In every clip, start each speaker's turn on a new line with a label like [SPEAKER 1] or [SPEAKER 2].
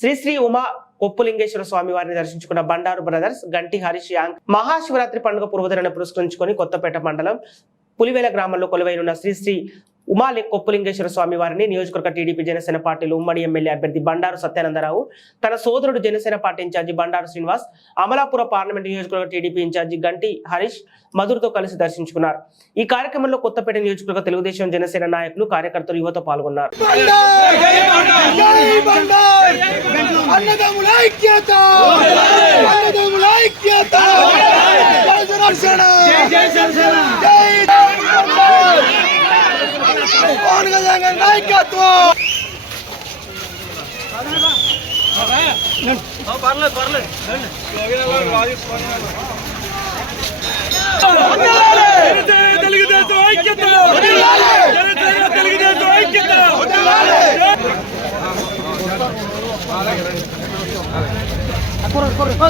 [SPEAKER 1] శ్రీ శ్రీ ఉమా కొప్పులింగేశ్వర స్వామి వారిని దర్శించుకున్న బండారు బ్రదర్స్ గంటి హరీష్ యాంగ్ మహాశివరాత్రి పండుగ పూర్వధరణ పురస్కరించుకొని కొత్తపేట మండలం పులివేల గ్రామంలో కొలువైనున్న శ్రీ శ్రీ ఉమాలి కొప్పులింగేశ్వర స్వామి వారిని నియోజకవర్గ టీడీపీ జనసేన పార్టీలు ఉమ్మడి ఎమ్మెల్యే అభ్యర్థి బండారు సత్యానందరావు తన సోదరుడు Janasena party incharge Bandaru Srinivas Amalapuram parliament నియోజకవర్గ టీడీపీ ఇన్ఛార్జి గంటి హరీష్ మధుర్తో కలిసి దర్శించుకున్నారు. ఈ కార్యక్రమంలో కొత్తపేట నియోజకవర్గ తెలుగుదేశం జనసేన నాయకులు కార్యకర్తలు యువత పాల్గొన్నారు.
[SPEAKER 2] అన్నదమ్ముల ఐక్యత! అన్నదమ్ముల ఐక్యత! పవన్ కళ్యాణ్ గారి నాయకత్వం!
[SPEAKER 3] తెలుగుదేశం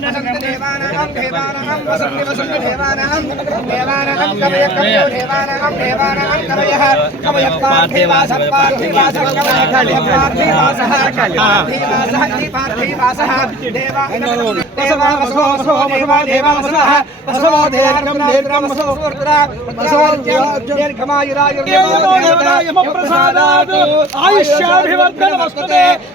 [SPEAKER 2] देवानां
[SPEAKER 3] देवानां वसन्ति वसन्ति देवानां देवानां कवय कवयो देवानां देवानां कवयः कवय पार्थिवासः पार्थिवासः कवय पार्थिवासः। पार्थिवासः पार्थिवासः। देवा देवा वसो वसो देवा देवा वसः वसो देर्घं देर्घं वसो सुरतरा वसो दीर्घमायुरायुर्देवो देवदायमप्रसादात् आयुष्याभिवर्धनमस्तुते